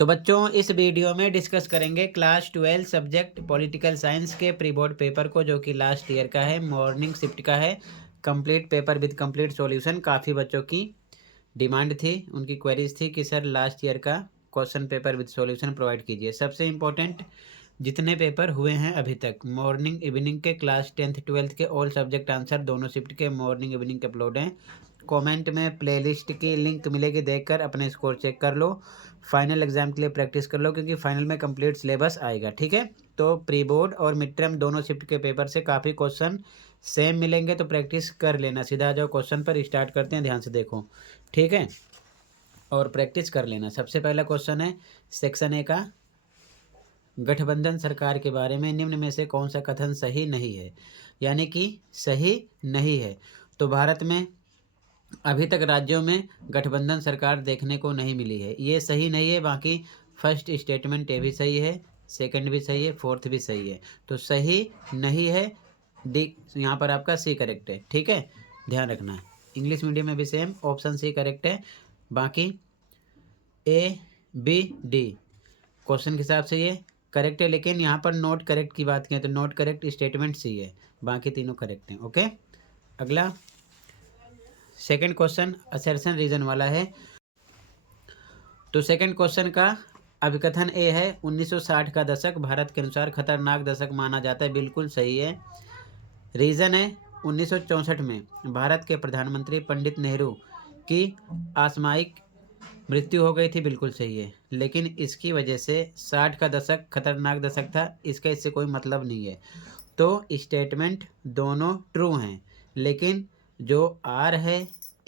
तो बच्चों इस वीडियो में डिस्कस करेंगे क्लास 12 सब्जेक्ट पॉलिटिकल साइंस के प्री बोर्ड पेपर को, जो कि लास्ट ईयर का है, मॉर्निंग शिफ्ट का है, complete paper with complete solution. काफ़ी बच्चों की डिमांड थी, उनकी क्वेरीज थी कि सर लास्ट ईयर का question paper with solution provide कीजिए। सबसे इम्पोर्टेंट जितने पेपर हुए हैं अभी तक, मॉर्निंग इवनिंग के, क्लास 10th 12th के ऑल सब्जेक्ट आंसर दोनों शिफ्ट के मॉर्निंग इवनिंग के अपलोड हैं। कमेंट में प्लेलिस्ट की लिंक मिलेगी, देखकर अपने स्कोर चेक कर लो। फाइनल एग्जाम के लिए प्रैक्टिस कर लो, क्योंकि फाइनल में कंप्लीट सिलेबस आएगा। ठीक है, तो प्री बोर्ड और मिड टर्म दोनों शिफ्ट के पेपर से काफ़ी क्वेश्चन सेम मिलेंगे, तो प्रैक्टिस कर लेना। सीधा आ जाओ क्वेश्चन पर, स्टार्ट करते हैं, ध्यान से देखो। ठीक है, और प्रैक्टिस कर लेना। सबसे पहला क्वेश्चन है सेक्शन ए का, गठबंधन सरकार के बारे में निम्न में से कौन सा कथन सही नहीं है, यानी कि सही नहीं है। तो भारत में अभी तक राज्यों में गठबंधन सरकार देखने को नहीं मिली है, ये सही नहीं है। बाकी फर्स्ट स्टेटमेंट ये भी सही है, सेकंड भी सही है, फोर्थ भी सही है, तो सही नहीं है। डी यहाँ पर आपका सी करेक्ट है। ठीक है, ध्यान रखना है। इंग्लिश मीडियम में भी सेम, ऑप्शन सी करेक्ट है। बाकी ए बी डी क्वेश्चन के हिसाब से ये करेक्ट है, लेकिन यहाँ पर नॉट करेक्ट की बात करें तो नॉट करेक्ट स्टेटमेंट सी है, बाकी तीनों करेक्ट हैं। ओके, अगला सेकंड क्वेश्चन असर्शन रीजन वाला है। तो सेकंड क्वेश्चन का अभिकथन ए है, 1960 का दशक भारत के अनुसार खतरनाक दशक माना जाता है, बिल्कुल सही है। रीज़न है 1964 में भारत के प्रधानमंत्री पंडित नेहरू की आकस्मिक मृत्यु हो गई थी, बिल्कुल सही है। लेकिन इसकी वजह से 60 का दशक खतरनाक दशक था, इसका इससे कोई मतलब नहीं है। तो स्टेटमेंट दोनों ट्रू हैं, लेकिन जो आर है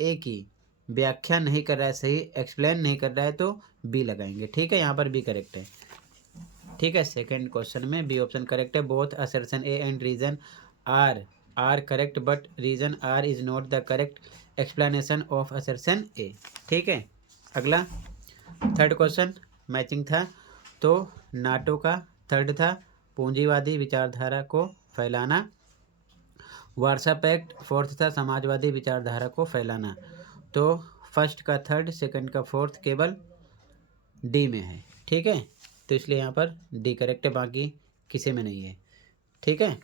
ए की व्याख्या नहीं कर रहा है, सही एक्सप्लेन नहीं कर रहा है, तो बी लगाएंगे। ठीक है, यहाँ पर बी करेक्ट है। ठीक है, सेकंड क्वेश्चन में बी ऑप्शन करेक्ट है। Both assertion A and reason R correct, but reason R is not the correct explanation of assertion A. ठीक है, अगला थर्ड क्वेश्चन मैचिंग था, तो नाटो का थर्ड था पूंजीवादी विचारधारा को फैलाना, वार्सा पैक्ट फोर्थ था समाजवादी विचारधारा को फैलाना। तो फर्स्ट का थर्ड, सेकंड का फोर्थ केवल डी में है। ठीक है, तो इसलिए यहाँ पर डी करेक्ट है, बाकी किसी में नहीं है। ठीक है,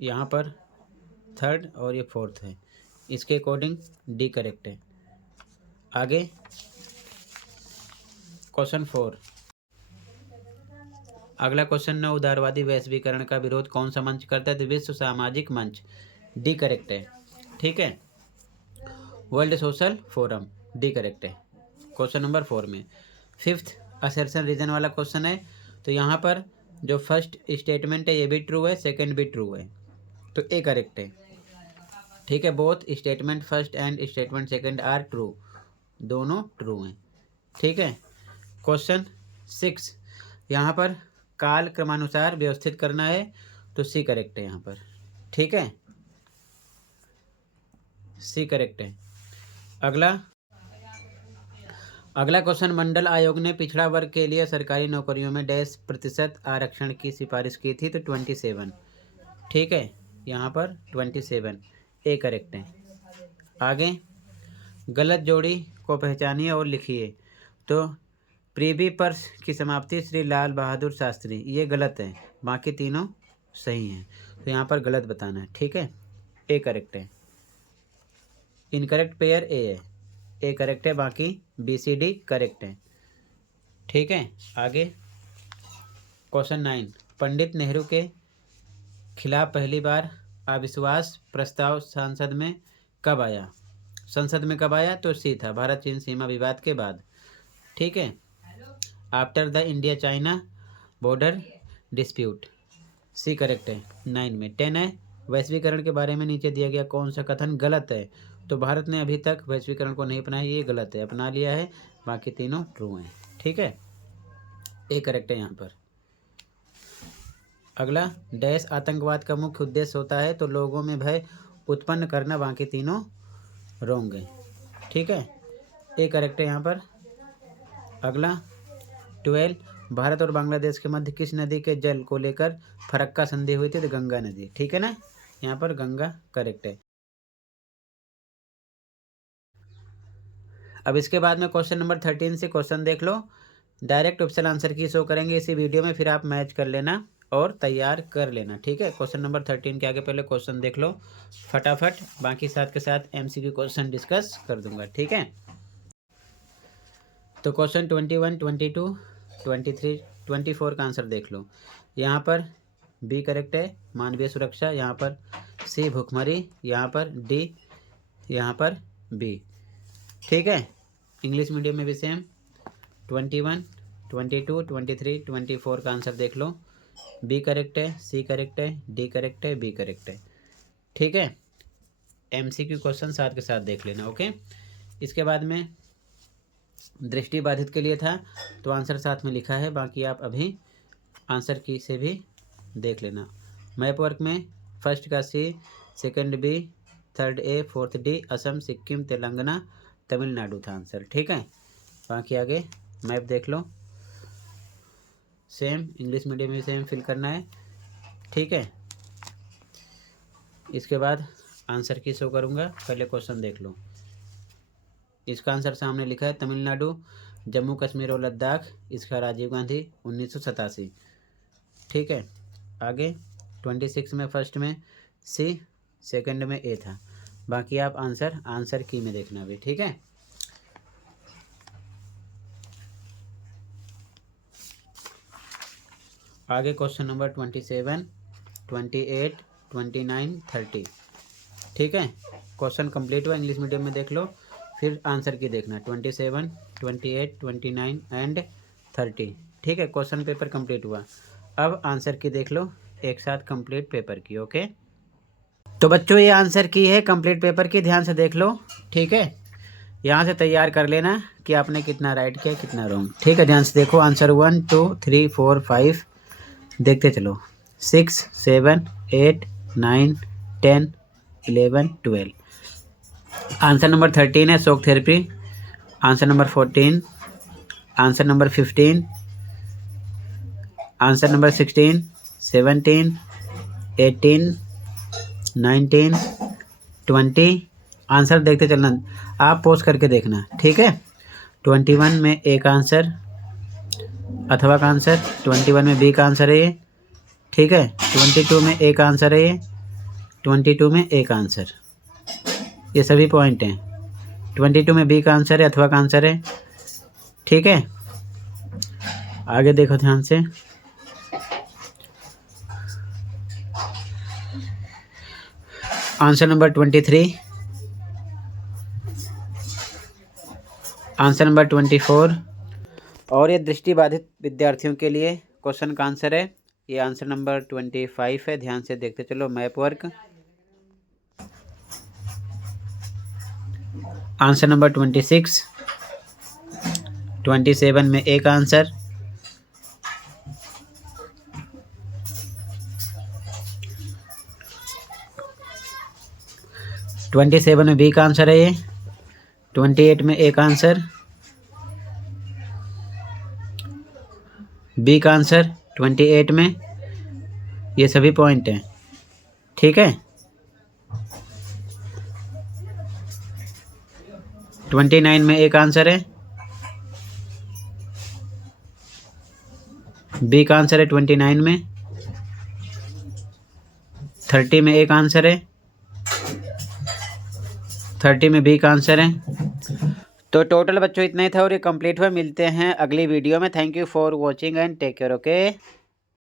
यहाँ पर थर्ड और ये फोर्थ है, इसके अकॉर्डिंग डी करेक्ट है। आगे क्वेश्चन 4, अगला क्वेश्चन न उदारवादी वैश्वीकरण का विरोध कौन सा मंच करता है, तो विश्व सामाजिक मंच, डी करेक्ट है। ठीक है, world social forum, D correct है क्वेश्चन नंबर 4 में। फिफ्थ असर्शन रीजन वाला क्वेश्चन है, तो यहाँ पर जो फर्स्ट स्टेटमेंट है ये भी ट्रू है, सेकंड भी ट्रू है, तो ए करेक्ट है। ठीक है, both statement first and statement second are true, दोनों ट्रू हैं। ठीक है, क्वेश्चन 6, यहाँ पर काल क्रमानुसार व्यवस्थित करना है, तो सी करेक्ट है यहाँ पर। ठीक है, सी करेक्ट है। अगला क्वेश्चन, मंडल आयोग ने पिछड़ा वर्ग के लिए सरकारी नौकरियों में डैश प्रतिशत आरक्षण की सिफारिश की थी, तो 27। ठीक है, यहाँ पर 27 ए करेक्ट है। आगे गलत जोड़ी को पहचानिए और लिखिए, तो प्रीवी पर्स की समाप्ति श्री लाल बहादुर शास्त्री, ये गलत है, बाकी तीनों सही हैं, तो यहाँ पर गलत बताना है। ठीक है, ए करेक्ट है। इनकरेक्ट पेयर ए है, ए करेक्ट है, बाकी बी सी डी करेक्ट है। ठीक है, आगे क्वेश्चन 9, पंडित नेहरू के खिलाफ पहली बार अविश्वास प्रस्ताव संसद में कब आया, तो सी था, भारत चीन सीमा विवाद के बाद। ठीक है, after the India China border dispute, C correct है 9 में। 10 है, वैश्वीकरण के बारे में नीचे दिया गया कौन सा कथन गलत है, तो भारत ने अभी तक वैश्वीकरण को नहीं अपनाया, ये गलत है, अपना लिया है, बाकी तीनों ट्रू हैं। ठीक है, ए करेक्ट है यहाँ पर। अगला डैश आतंकवाद का मुख्य उद्देश्य होता है, तो लोगों में भय उत्पन्न करना, बाकी तीनों रॉन्ग है। ठीक है, ए करेक्ट है यहाँ पर। अगला 12, भारत और बांग्लादेश के मध्य किस नदी के जल को लेकर फरक्का संधि हुई थी, तो गंगा नदी। ठीक है ना, यहाँ पर गंगा करेक्ट है। अब इसके बाद में क्वेश्चन नंबर 13 से क्वेश्चन देख लो, डायरेक्ट ऑप्शन आंसर की शो करेंगे इसी वीडियो में, फिर आप मैच कर लेना और तैयार कर लेना, ठीक है। क्वेश्चन नंबर 13 के आगे पहले क्वेश्चन देख लो फटाफट, बाकी साथ के साथ एमसीक्यू क्वेश्चन डिस्कस कर दूंगा, ठीक है। तो क्वेश्चन 21, 22, 23, 24 का आंसर देख लो। यहाँ पर बी करेक्ट है, मानवीय सुरक्षा, यहाँ पर सी भूखमरी, यहाँ पर डी, यहाँ पर बी, ठीक है। इंग्लिश मीडियम में भी सेम 21, 22, 23, 24 का आंसर देख लो। बी करेक्ट है, सी करेक्ट है, डी करेक्ट है, बी करेक्ट है, ठीक है। एमसीक्यू क्वेश्चन साथ के साथ देख लेना, ओके। इसके बाद में दृष्टि बाधित के लिए था तो आंसर साथ में लिखा है, बाकी आप अभी आंसर की से भी देख लेना। मैप वर्क में फर्स्ट का सी, second B, third A, fourth D, Assam, Sikkim, Telangana, Tamil Nadu था आंसर, ठीक है। बाकी आगे मैप देख लो, सेम इंग्लिश मीडियम में सेम फिल करना है, ठीक है। इसके बाद आंसर की शो करूँगा, पहले क्वेश्चन देख लो। इसका आंसर सामने लिखा है, तमिलनाडु, जम्मू कश्मीर और लद्दाख, इसका राजीव गांधी 1987, ठीक है। आगे 26 में फर्स्ट में सी, सेकंड में ए था, बाकी आप आंसर की में देखना भी, ठीक है। आगे क्वेश्चन नंबर 27, 28, 29, 30, ठीक है। क्वेश्चन कंप्लीट हुआ, इंग्लिश मीडियम में देख लो, फिर आंसर की देखना 27, 28, 29 एंड 30, ठीक है। क्वेश्चन पेपर कंप्लीट हुआ, अब आंसर की देख लो एक साथ कंप्लीट पेपर की, ओके। तो बच्चों ये आंसर की है कंप्लीट पेपर की, ध्यान से देख लो, ठीक है। यहाँ से तैयार कर लेना कि आपने कितना राइट किया कितना रॉन्ग, ठीक है। ध्यान से देखो, आंसर 1, 2, 3, 4, 5 देखते चलो, 6, 7, 8, 9, 10, 11, 12। आंसर नंबर 13 है shock therapy, answer number 14, answer number 15, answer number 16, 17, 18, 19, 20। Answer देखते चलना, आप पोज करके देखना, ठीक है। 21 में ए का आंसर, अथवा का आंसर, 21 में बी का आंसर है ये, ठीक है। 22 में ए का आंसर है ये, 22 में ए का आंसर, ये सभी पॉइंट हैं। 22 में बी का आंसर है, अथवा का आंसर है, ठीक है। आगे देखो ध्यान से, आंसर नंबर 23, आंसर नंबर 24, और ये दृष्टिबाधित विद्यार्थियों के लिए क्वेश्चन का आंसर है, ये आंसर नंबर 25 है। ध्यान से देखते चलो, मैप वर्क, आंसर नंबर 26, 27 में ए का आंसर, (27) में बी का आंसर है ये, 28 में ए का आंसर, बी का आंसर 28 में, ये सभी पॉइंट हैं, ठीक है। 29 में एक आंसर है, बी का आंसर है 29 में, 30 में एक आंसर है, 30 में बी का आंसर है। तो टोटल बच्चों इतना ही था और ये कंप्लीट हुआ। मिलते हैं अगली वीडियो में। Thank you for watching and take care, okay.